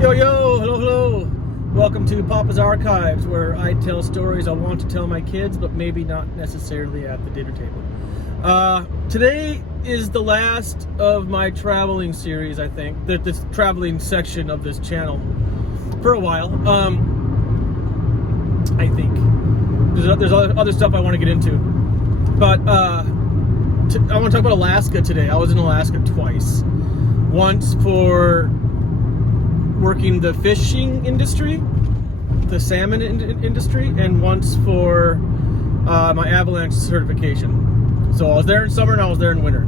Yo, yo, hello, hello. Welcome to Papa's Archives, where I tell stories I want to tell my kids, but maybe not necessarily at the dinner table. Today is the last of my traveling series, I think. This traveling section of this channel for a while. I think. There's other stuff I want to get into. But I want to talk about Alaska today. I was in Alaska twice. Once for working the fishing industry, the salmon industry, and once for my Avalanche certification. So I was there in summer and I was there in winter.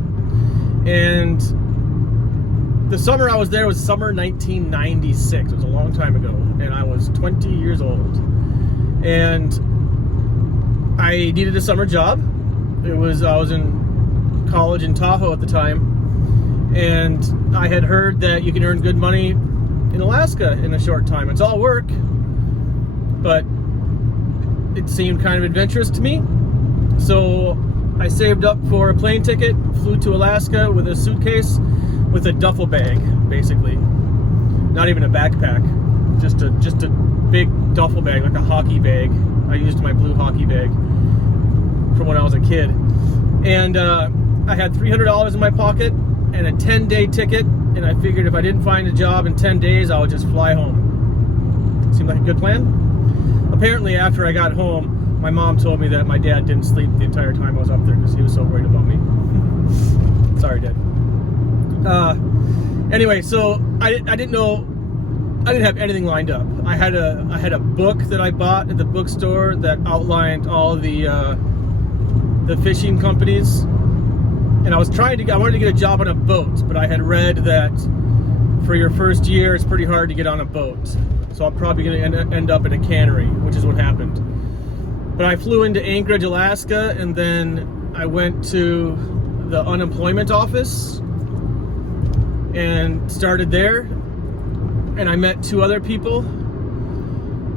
And the summer I was there was summer 1996. It was a long time ago, and I was 20 years old. And I needed a summer job. I was in college in Tahoe at the time, and I had heard that you can earn good money in Alaska in a short time. It's all work, but it seemed kind of adventurous to me. So I saved up for a plane ticket, flew to Alaska with a suitcase with a duffel bag, basically. Not even a backpack, just a big duffel bag, like a hockey bag. I used my blue hockey bag from when I was a kid. And I had $300 in my pocket and a 10-day ticket. And I figured if I didn't find a job in 10 days, I would just fly home. Seemed like a good plan. Apparently, after I got home, my mom told me that my dad didn't sleep the entire time I was up there because he was so worried about me. Sorry, Dad. Anyway, so I didn't have anything lined up. I had a book that I bought at the bookstore that outlined all the fishing companies. And I wanted to get a job on a boat, but I had read that for your first year, it's pretty hard to get on a boat. So I'm probably going to end up at a cannery, which is what happened. But I flew into Anchorage, Alaska, and then I went to the unemployment office and started there. And I met two other people,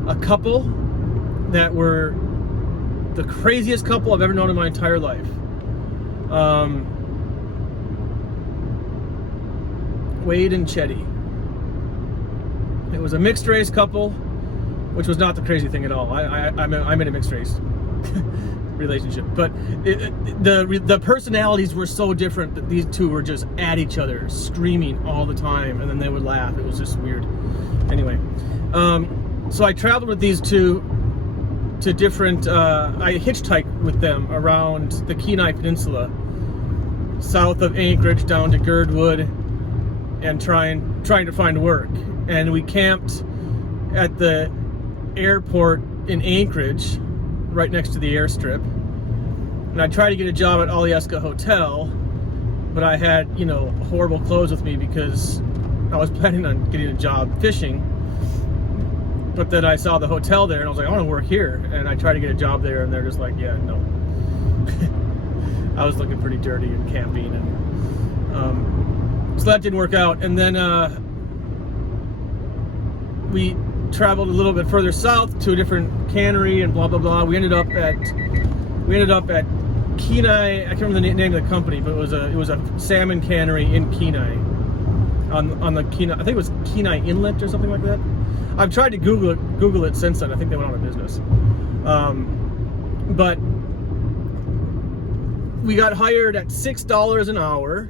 a couple that were the craziest couple I've ever known in my entire life. Wade and Chetty. It was a mixed race couple, which was not the crazy thing at all. I'm in a mixed race relationship, but the personalities were so different that these two were just at each other, screaming all the time, and then they would laugh. It was just weird. Anyway, so I traveled with these two to different. I hitchhiked with them around the Kenai Peninsula, south of Anchorage down to Girdwood, and trying to find work. And we camped at the airport in Anchorage, right next to the airstrip. And I tried to get a job at Alyeska Hotel, but I had, horrible clothes with me because I was planning on getting a job fishing. But then I saw the hotel there and I was like, I want to work here. And I tried to get a job there and they're just like, yeah, no. I was looking pretty dirty and camping, and so that didn't work out. And then we traveled a little bit further south to a different cannery and blah blah blah. We ended up at Kenai. I can't remember the name of the company, but it was a salmon cannery in Kenai, on the Kenai. I think it was Kenai Inlet or something like that. I've tried to Google it since then. I think they went out of business. But we got hired at $6 an hour.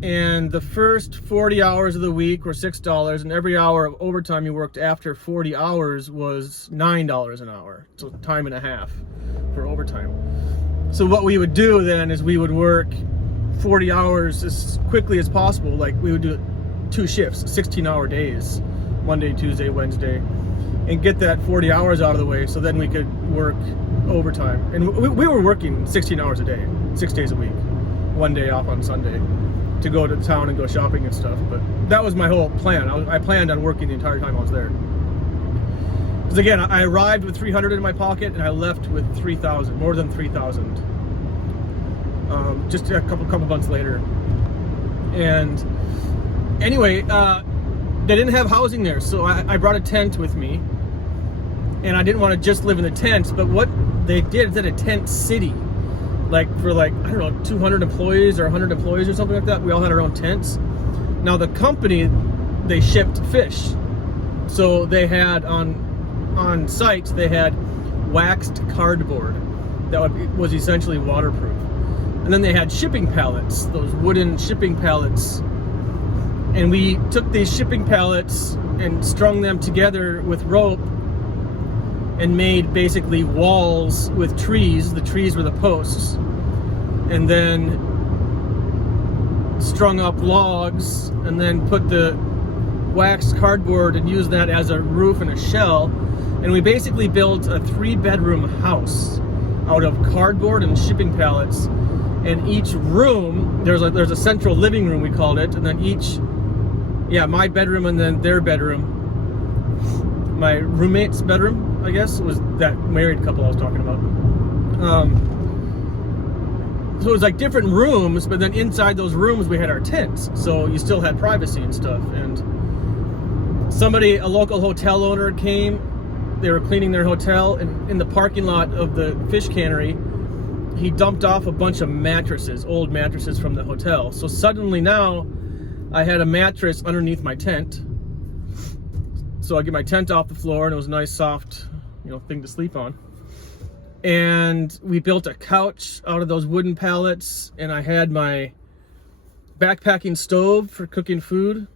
And the first 40 hours of the week were $6, and every hour of overtime you worked after 40 hours was $9 an hour. So time and a half for overtime. So what we would do then is we would work 40 hours as quickly as possible. Like we would do 2 shifts, 16-hour days, Monday, Tuesday, Wednesday, and get that 40 hours out of the way so then we could work overtime. And we were working 16 hours a day, 6 days a week, 1 day off on Sunday, to go to town and go shopping and stuff. But that was my whole plan. I planned on working the entire time I was there. Because again, I arrived with $300 in my pocket and I left with $3,000, more than $3,000. Just a couple months later. And anyway, they didn't have housing there, so I brought a tent with me. And I didn't want to just live in the tent, but what they did is a tent city. For I don't know, 200 employees or 100 employees or something like that. We all had our own tents. Now the company they shipped fish. So they had on site, they had waxed cardboard that was essentially waterproof. And then they had shipping pallets, those wooden shipping pallets. And we took these shipping pallets and strung them together with rope and made basically walls with trees. The trees were the posts. And then strung up logs and then put the waxed cardboard and used that as a roof and a shell. And we basically built a 3-bedroom house out of cardboard and shipping pallets. And each room, there's a central living room, we called it, and then my bedroom and then their bedroom. My roommate's bedroom, I guess, was that married couple I was talking about. So it was like different rooms, but then inside those rooms we had our tents, so you still had privacy and stuff. And a local hotel owner came. They were cleaning their hotel, and in the parking lot of the fish cannery, he dumped off a bunch of mattresses, old mattresses from the hotel. So suddenly now I had a mattress underneath my tent. So I get my tent off the floor, and it was a nice soft, thing to sleep on. And we built a couch out of those wooden pallets, and I had my backpacking stove for cooking food.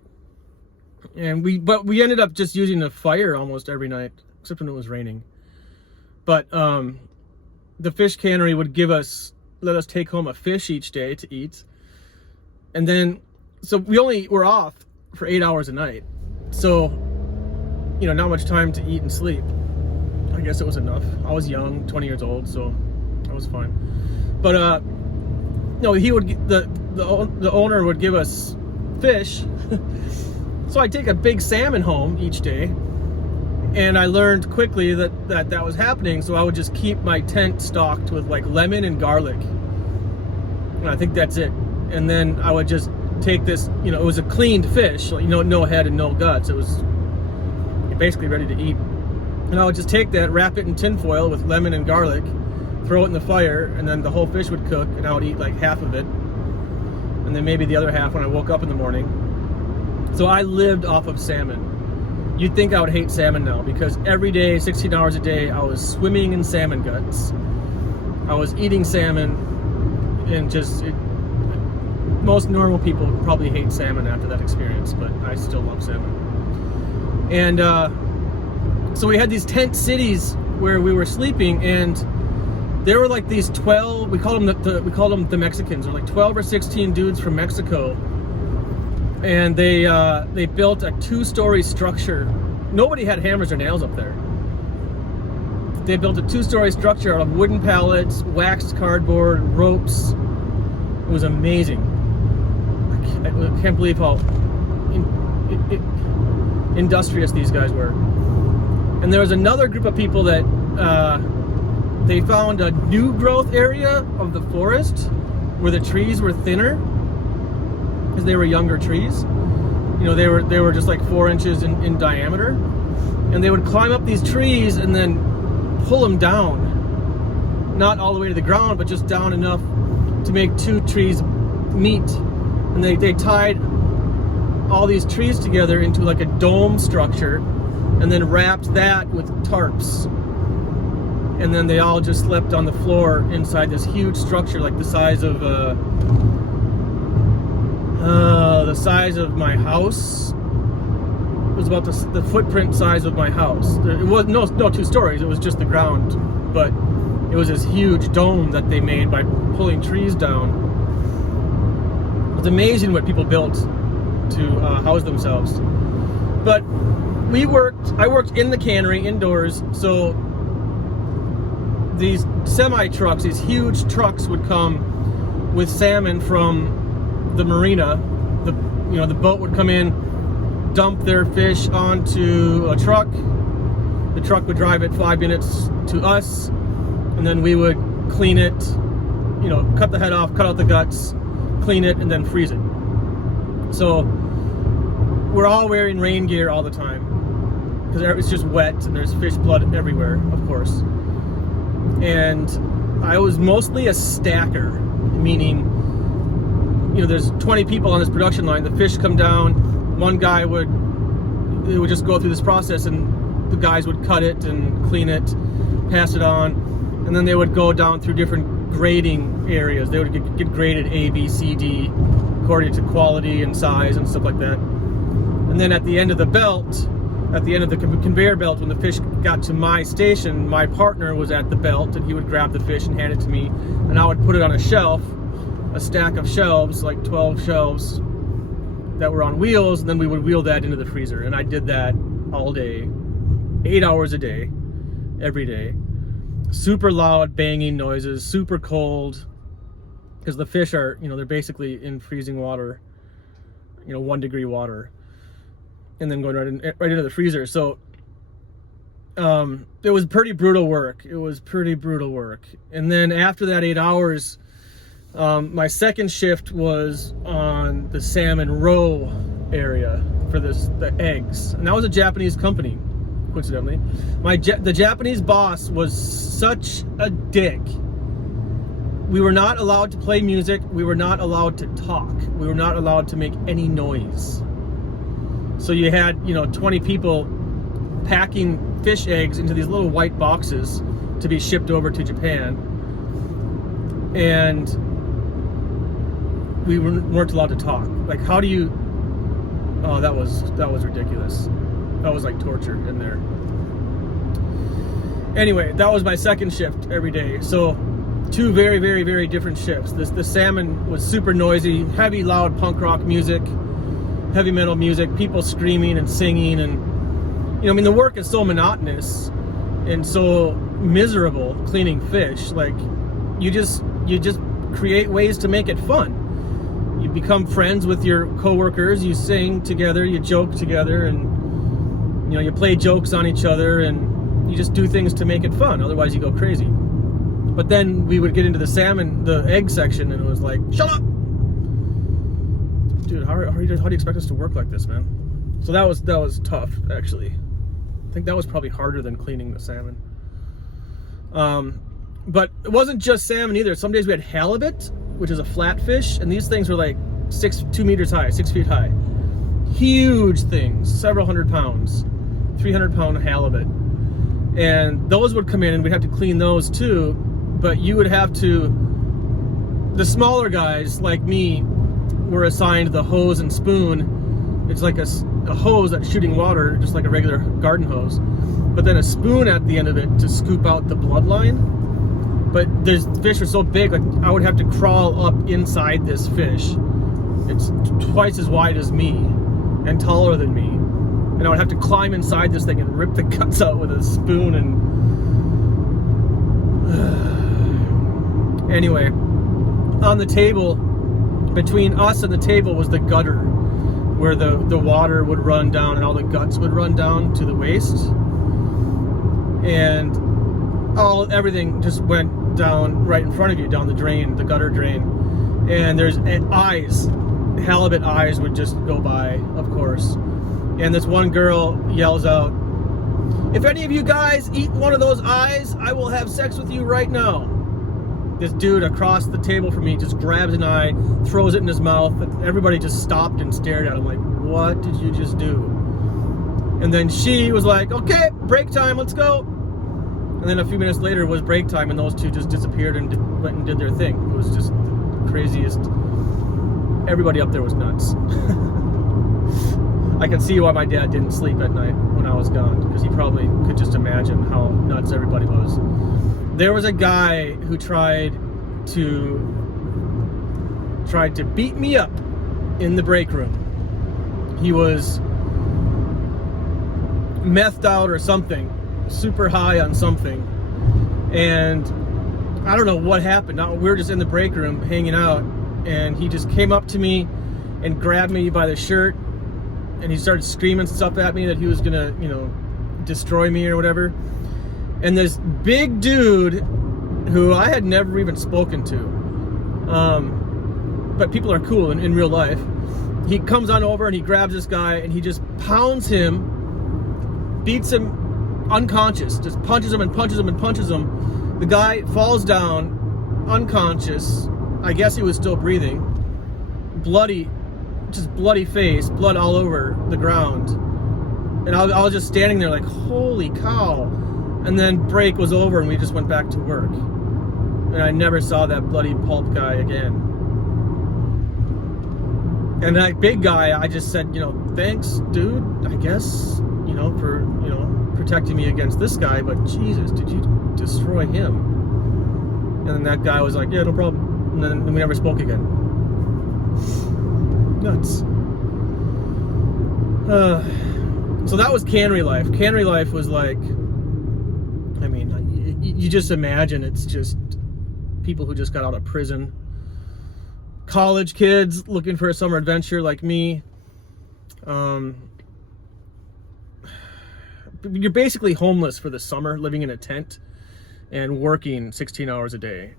And we ended up just using a fire almost every night, except when it was raining. But the fish cannery would let us take home a fish each day to eat. And then, so we only were off for 8 hours a night. So, not much time to eat and sleep. I guess it was enough. I was young, 20 years old, so I was fine. But, the owner would give us fish. So I'd take a big salmon home each day. And I learned quickly that was happening, so I would just keep my tent stocked with like lemon and garlic. And I think that's it. And then I would just take this, it was a cleaned fish, no head and no guts. It was basically ready to eat. And I would just take that, wrap it in tin foil with lemon and garlic, throw it in the fire, and then the whole fish would cook, and I would eat like half of it. And then maybe the other half when I woke up in the morning. So I lived off of salmon. You'd think I would hate salmon now, because every day, 16 hours a day, I was swimming in salmon guts. I was eating salmon, and most normal people would probably hate salmon after that experience, but I still love salmon. And so we had these tent cities where we were sleeping, and there were like these 12, we called them the Mexicans, or like 12 or 16 dudes from Mexico. And they built a 2-story structure. Nobody had hammers or nails up there. They built a 2-story structure out of wooden pallets, waxed cardboard, ropes. It was amazing. I can't believe how industrious these guys were. And there was another group of people that they found a new growth area of the forest where the trees were thinner, because they were younger trees. They were just like 4 inches in diameter, and they would climb up these trees and then pull them down, not all the way to the ground, but just down enough to make 2 trees meet. And they tied all these trees together into like a dome structure, and then wrapped that with tarps. And then they all just slept on the floor inside this huge structure, like the size of my house. It was about the footprint size of my house. It was no 2 stories. It was just the ground, but it was this huge dome that they made by pulling trees down. It was amazing what people built to house themselves. But I worked in the cannery indoors, so these semi trucks, these huge trucks, would come with salmon from the marina. The boat would come in, dump their fish onto a truck. The truck would drive it 5 minutes to us, and then we would clean it, cut the head off, cut out the guts, clean it, and then freeze it. So we're all wearing rain gear all the time, because it's just wet and there's fish blood everywhere, of course. And I was mostly a stacker, meaning, there's 20 people on this production line. The fish come down, one guy would just go through this process, and the guys would cut it and clean it, pass it on, and then they would go down through different grading areas. They would get graded A, B, C, D according to quality and size and stuff like that. And then at the end of the belt, at the end of the conveyor belt, when the fish got to my station, my partner was at the belt, and he would grab the fish and hand it to me, and I would put it on a shelf, a stack of shelves, like 12 shelves that were on wheels, and then we would wheel that into the freezer. And I did that all day, 8 hours a day, every day. Super loud banging noises, super cold, because the fish are, they're basically in freezing water, 1 degree water, and then going right into the freezer. So it was pretty brutal work. And then after that 8 hours, my second shift was on the salmon roe area for the eggs, and that was a Japanese company, coincidentally. The Japanese boss was such a dick. We were not allowed to play music. We were not allowed to talk. We were not allowed to make any noise. So you had 20 people packing fish eggs into these little white boxes to be shipped over to Japan, and we weren't allowed to talk. Like, how do you? Oh, that was ridiculous. That was like torture in there. Anyway, that was my second shift every day. So 2 very, very, very different shifts. The salmon was super noisy, heavy, loud punk rock music, heavy metal music, people screaming and singing, and the work is so monotonous and so miserable cleaning fish. Like, you just create ways to make it fun. You become friends with your coworkers, you sing together, you joke together, and you play jokes on each other, and you just do things to make it fun. Otherwise you go crazy. But then we would get into the egg section, and it was like, shut up! Dude, how do you expect us to work like this, man? So that was tough, actually. I think that was probably harder than cleaning the salmon. But it wasn't just salmon either. Some days we had halibut, which is a flatfish, and these things were like 2 meters high, 6 feet high. Huge things, several hundred pounds, 300-pound halibut. And those would come in, and we'd have to clean those too, but you would have to, the smaller guys like me were assigned the hose and spoon. It's like a hose that's shooting water, just like a regular garden hose, but then a spoon at the end of it to scoop out the bloodline. But the fish are so big, like I would have to crawl up inside this fish. It's twice as wide as me and taller than me. And I would have to climb inside this thing and rip the guts out with a spoon. And anyway, on the table, between us and the table was the gutter, where the water would run down and all the guts would run down to the waste. And everything just went down right in front of you, down the drain, the gutter drain. And there's eyes, halibut eyes would just go by, of course. And this one girl yells out, "If any of you guys eat one of those eyes, I will have sex with you right now." This dude across the table from me just grabs an eye, throws it in his mouth. Everybody just stopped and stared at him like, what did you just do? And then she was like, okay, break time, let's go. And then a few minutes later was break time, and those two just disappeared and went and did their thing. It was just the craziest. Everybody up there was nuts. I can see why my dad didn't sleep at night when I was gone, because he probably could just imagine how nuts everybody was. There was a guy who tried to beat me up in the break room. He was methed out or something, super high on something, and I don't know what happened. We were just in the break room hanging out, and he just came up to me and grabbed me by the shirt, and he started screaming stuff at me that he was gonna, destroy me or whatever. And this big dude, who I had never even spoken to, but people are cool in real life, he comes on over and he grabs this guy and he just pounds him, beats him unconscious, just punches him and punches him and punches him. The guy falls down unconscious. I guess he was still breathing, bloody just bloody face, blood all over the ground. And I was just standing there like, holy cow. And then break was over and we just went back to work. And I never saw that bloody pulp guy again. And that big guy, I just said, thanks, dude, I guess, for, protecting me against this guy. But Jesus, did you destroy him? And then that guy was like, yeah, no problem. And then we never spoke again. Nuts. So that was Cannery life. Cannery life was like, you just imagine it's just people who just got out of prison, college kids looking for a summer adventure like me. You're basically homeless for the summer, living in a tent and working 16 hours a day.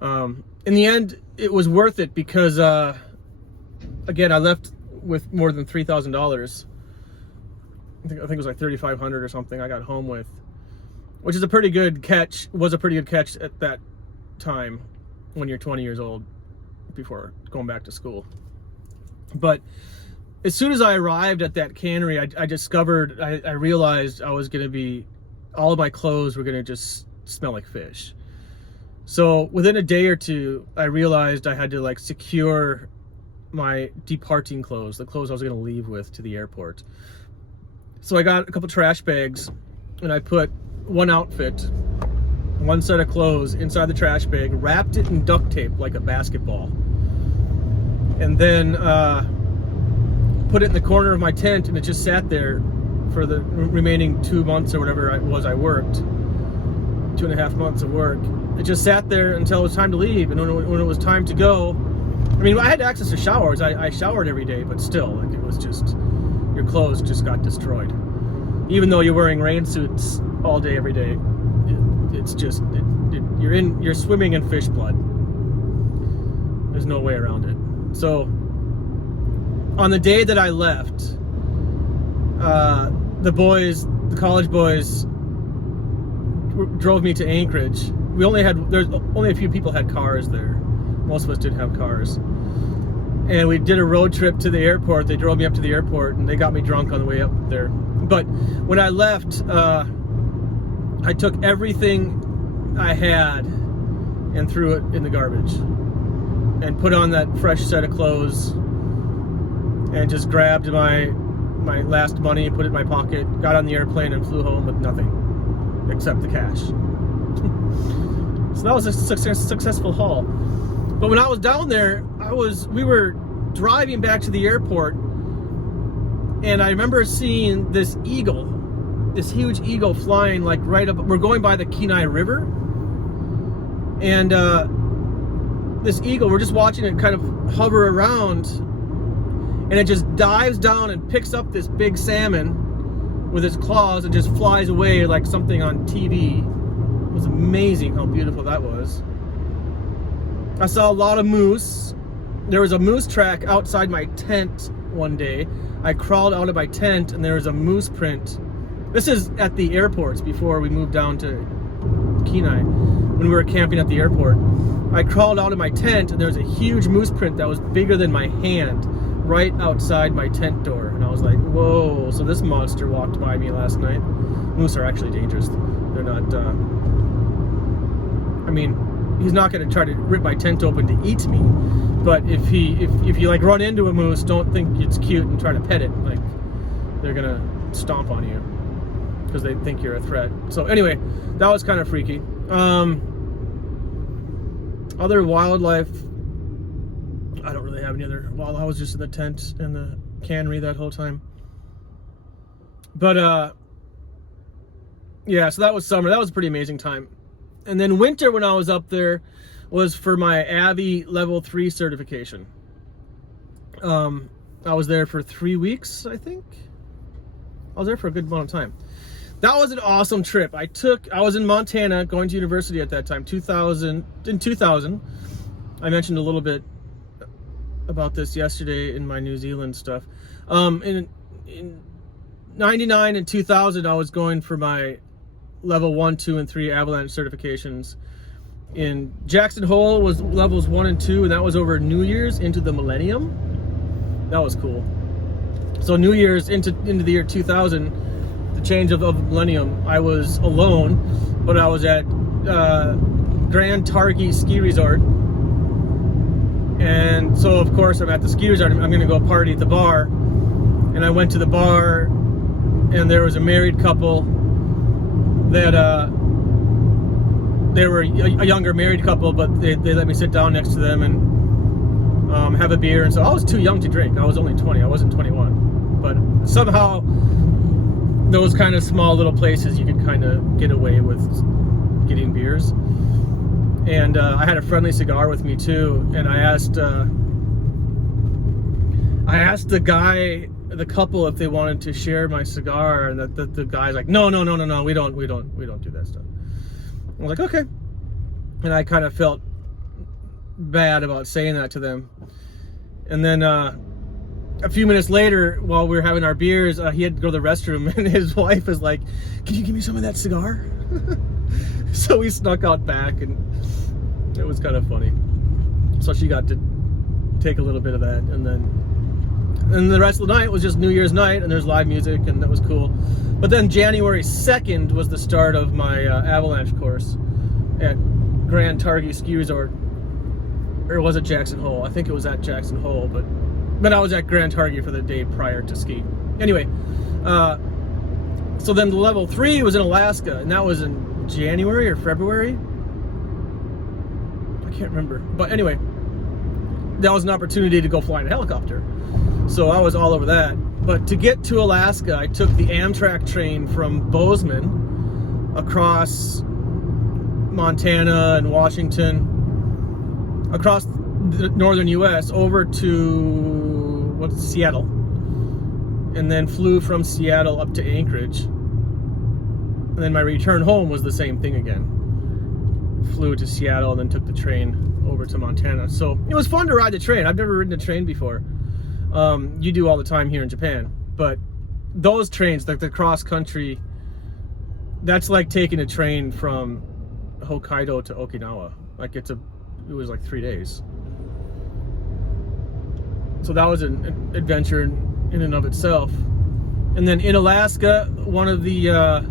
In the end, it was worth it because, again, I left with more than $3,000. I think it was like $3,500 or something I got home with, which is a pretty good catch, was a pretty good catch at that time when you're 20 years old before going back to school. But as soon as I arrived at that cannery, I discovered, I realized I was going to be, all of my clothes were going to just smell like fish. So within a day or two, I realized I had to like secure my departing clothes, the clothes I was going to leave with to the airport. So I got a couple trash bags and I put one outfit, one set of clothes inside the trash bag, wrapped it in duct tape like a basketball, and then put it in the corner of my tent, and it just sat there for the remaining 2 months or whatever it was I worked, 2.5 months of work. It just sat there until it was time to leave, and when it was time to go, I had access to showers. I showered every day, but still, like, it was just, your clothes just got destroyed. Even though you're wearing rain suits all day, every day, it's just, you're swimming in fish blood. There's no way around it. So, on the day that I left, the college boys drove me to Anchorage. There's only a few people had cars there. Most of us didn't have cars. And we did a road trip to the airport. They drove me up to the airport and they got me drunk on the way up there. But when I left, I took everything I had and threw it in the garbage and put on that fresh set of clothes and just grabbed my last money, put it in my pocket, got on the airplane and flew home with nothing except the cash. So that was a successful haul. But when I was down there, we were driving back to the airport, and I remember seeing this eagle, this huge eagle flying like right up. We're going by the Kenai River, and this eagle, we're just watching it kind of hover around, and it just dives down and picks up this big salmon with its claws and just flies away like something on TV. It was amazing how beautiful that was. I saw a lot of moose. There was a moose track outside my tent one day. I crawled out of my tent and there was a moose print. This is at the airports before we moved down to Kenai, when we were camping at the airport. I crawled out of my tent and there was a huge moose print that was bigger than my hand right outside my tent door. And I was like, whoa, so this monster walked by me last night. Moose are actually dangerous. They're not, he's not going to try to rip my tent open to eat me. But if you like run into a moose, don't think it's cute and try to pet it. Like, they're going to stomp on you because they think you're a threat. So anyway, that was kind of freaky. Other wildlife, I don't really have any other. Well, I was just in the tent and the cannery that whole time. But yeah, so that was summer. That was a pretty amazing time. And then winter, when I was up there, was for my Avi level 3 certification. I was there for 3 weeks, I think. I was there for a good amount of time. That was an awesome trip. I was in Montana going to university at that time, 2000. I mentioned a little bit about this yesterday in my New Zealand stuff. In 99 and 2000, I was going for my level 1, 2, and 3 Avalanche certifications. In Jackson Hole was levels 1 and 2, and that was over New Year's into the millennium. that was cool. So New Year's into the year 2000, the change of millennium, I was alone, but I was at Grand Targhee Ski Resort. And so, of course, I'm at the ski resort. I'm going to go party at the bar. And I went to the bar, and there was a married couple that, they were a younger married couple, but they let me sit down next to them and have a beer. And so I was too young to drink. I was only 20. I wasn't 21. But somehow, those kind of small little places, you could kind of get away with getting beers. And I had a friendly cigar with me too, and I asked the couple if they wanted to share my cigar, and the guy's like, no, we don't do that stuff. I was like, okay, and I kind of felt bad about saying that to them. And then a few minutes later, while we were having our beers, he had to go to the restroom, and his wife is like, "Can you give me some of that cigar?" So we snuck out back, and it was kind of funny. So she got to take a little bit of that, and the rest of the night was just New Year's night, and there's live music, and that was cool. But then January 2nd was the start of my Avalanche course at Grand Targhee Ski Resort, or was it Jackson Hole? I think it was at Jackson Hole, but I was at Grand Targhee for the day prior to ski. Anyway, so then the level 3 was in Alaska, and that was in January or February. I can't remember. But anyway, that was an opportunity to go fly in a helicopter. So I was all over that. But to get to Alaska, I took the Amtrak train from Bozeman across Montana and Washington, across the northern US over to Seattle. And then flew from Seattle up to Anchorage. And then my return home was the same thing again. Flew to Seattle and then took the train over to Montana. So it was fun to ride the train. I've never ridden a train before. You do all the time here in Japan. But those trains, like the cross country, that's like taking a train from Hokkaido to Okinawa. Like it was like 3 days. So that was an adventure in and of itself. And then in Alaska, one of the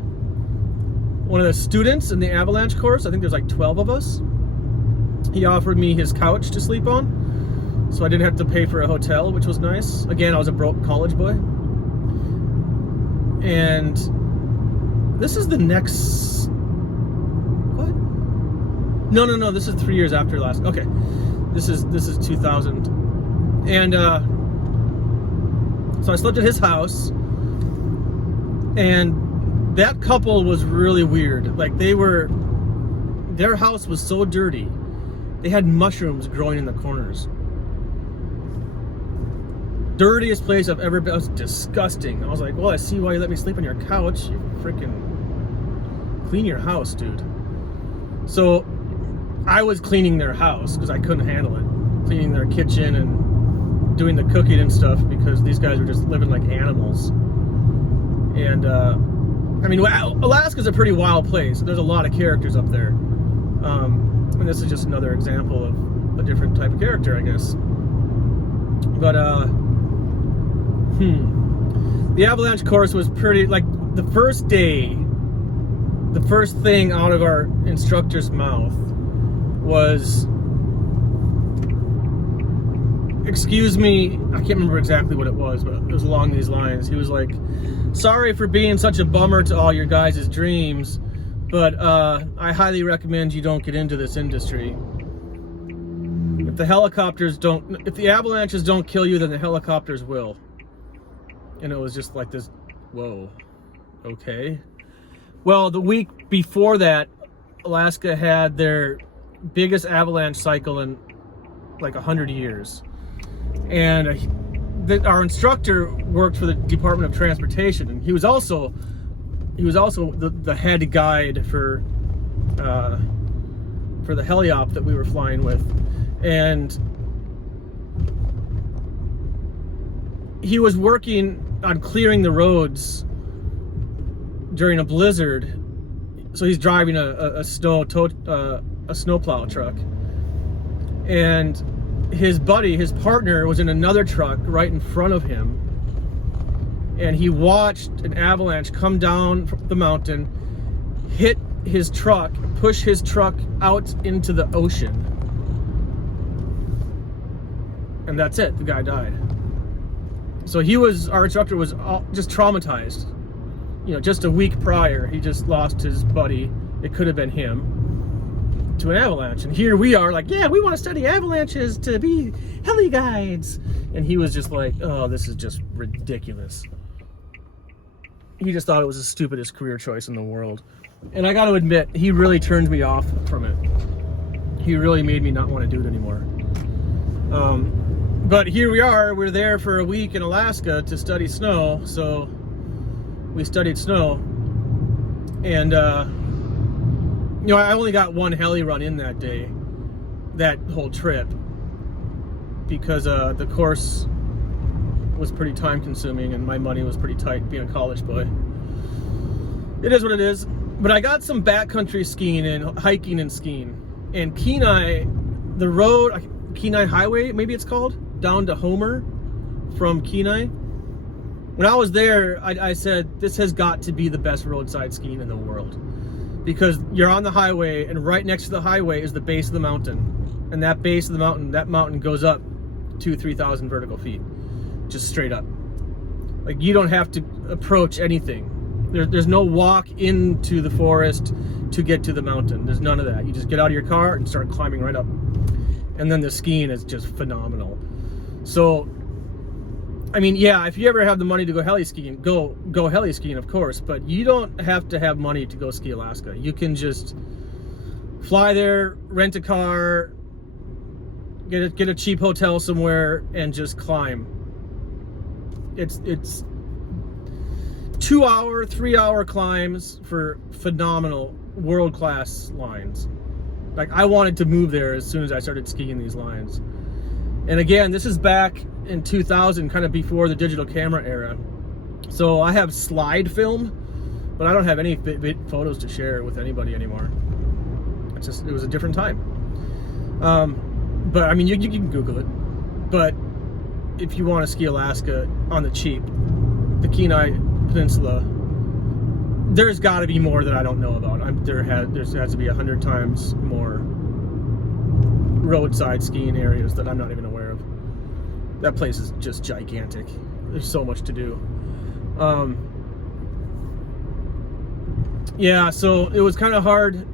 students in the Avalanche course, I think there's like 12 of us, he offered me his couch to sleep on, so I didn't have to pay for a hotel, which was nice. Again, I was a broke college boy. And this is the next, what? No, this is 3 years after last. Okay, this is 2000. And so I slept at his house, and that couple was really weird. Like their house was so dirty. They had mushrooms growing in the corners. Dirtiest place I've ever been. It was disgusting. I was like, well, I see why you let me sleep on your couch. You freaking clean your house, dude. So I was cleaning their house because I couldn't handle it. Cleaning their kitchen and doing the cooking and stuff because these guys were just living like animals. And I mean, Alaska's a pretty wild place. There's a lot of characters up there. And this is just another example of a different type of character, I guess. But, the Avalanche course was pretty, like, the first day, the first thing out of our instructor's mouth was, excuse me, I can't remember exactly what it was, but it was along these lines. He was like, sorry for being such a bummer to all your guys' dreams, but I highly recommend you don't get into this industry. If the avalanches don't kill you, then the helicopters will. And it was just like this, whoa, okay. Well, the week before that, Alaska had their biggest avalanche cycle in like 100 years. And our instructor worked for the Department of Transportation, and he was also the head guide for the heliop that we were flying with. And he was working on clearing the roads during a blizzard. So he's driving a snowplow truck, and his buddy, his partner, was in another truck right in front of him, and he watched an avalanche come down the mountain, hit his truck, push his truck out into the ocean, and that's it. The guy died. So our instructor was just traumatized. You know, just a week prior, he just lost his buddy. It could have been him, to an avalanche. And here we are like, yeah, we want to study avalanches to be heli guides. And he was just like, oh, this is just ridiculous. He just thought it was the stupidest career choice in the world. And I got to admit, he really turned me off from it. He really made me not want to do it anymore. But here we are, we're there for a week in Alaska to study snow. So we studied snow. And, you know, I only got one heli run in that day, that whole trip, because the course was pretty time consuming and my money was pretty tight being a college boy. It is what it is. But I got some backcountry skiing and hiking and skiing. And Kenai, the road, Kenai Highway, maybe it's called, down to Homer from Kenai. When I was there, I said, this has got to be the best roadside skiing in the world. Because you're on the highway, and right next to the highway is the base of the mountain. And that base of the mountain, that mountain goes up 2,000-3,000 vertical feet. Just straight up. Like, you don't have to approach anything. There's no walk into the forest to get to the mountain. There's none of that. You just get out of your car and start climbing right up. And then the skiing is just phenomenal. So, I mean, yeah, if you ever have the money to go heli skiing, go heli skiing, of course, but you don't have to have money to go ski Alaska. You can just fly there, rent a car, get a cheap hotel somewhere, and just climb. It's 2-hour, 3-hour climbs for phenomenal, world-class lines. Like, I wanted to move there as soon as I started skiing these lines. And again, this is back in 2000, kind of before the digital camera era. So I have slide film, but I don't have any photos to share with anybody anymore. It was a different time. But I mean, you can Google it. But if you want to ski Alaska on the cheap, the Kenai Peninsula, there's got to be more that I don't know about. There has to be 100 times more roadside skiing areas that I'm not even aware of. That place is just gigantic. There's so much to do. Yeah, so it was kind of hard.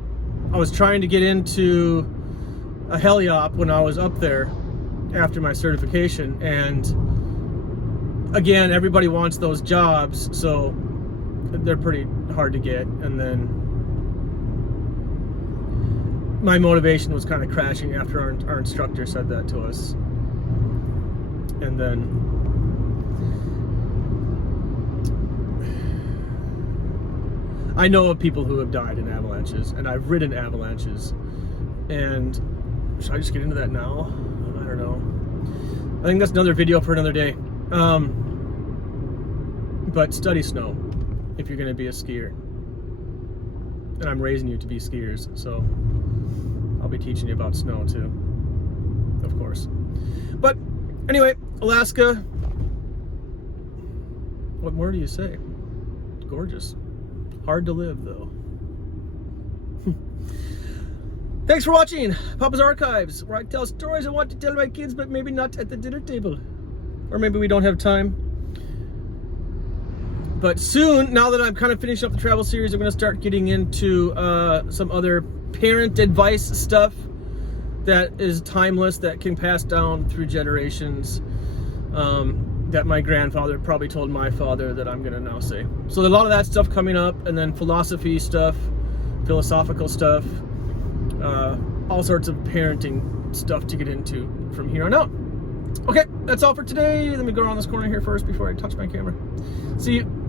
I was trying to get into a heli-op when I was up there after my certification, and again, everybody wants those jobs, so they're pretty hard to get. And then my motivation was kind of crashing after our instructor said that to us. And then I know of people who have died in avalanches, and I've ridden avalanches. And should I just get into that now? I don't know. I think that's another video for another day. But study snow if you're going to be a skier. And I'm raising you to be skiers, so I'll be teaching you about snow too, of course. But anyway, Alaska, what more do you say? Gorgeous. Hard to live, though. Thanks for watching Papa's Archives, where I tell stories I want to tell my kids, but maybe not at the dinner table. Or maybe we don't have time. But soon, now that I'm kind of finishing up the travel series, I'm going to start getting into some other parent advice stuff that is timeless, that can pass down through generations, that my grandfather probably told my father that I'm going to now say. So there's a lot of that stuff coming up, and then philosophy stuff, philosophical stuff, all sorts of parenting stuff to get into from here on out. Okay, that's all for today. Let me go around this corner here first before I touch my camera. See you.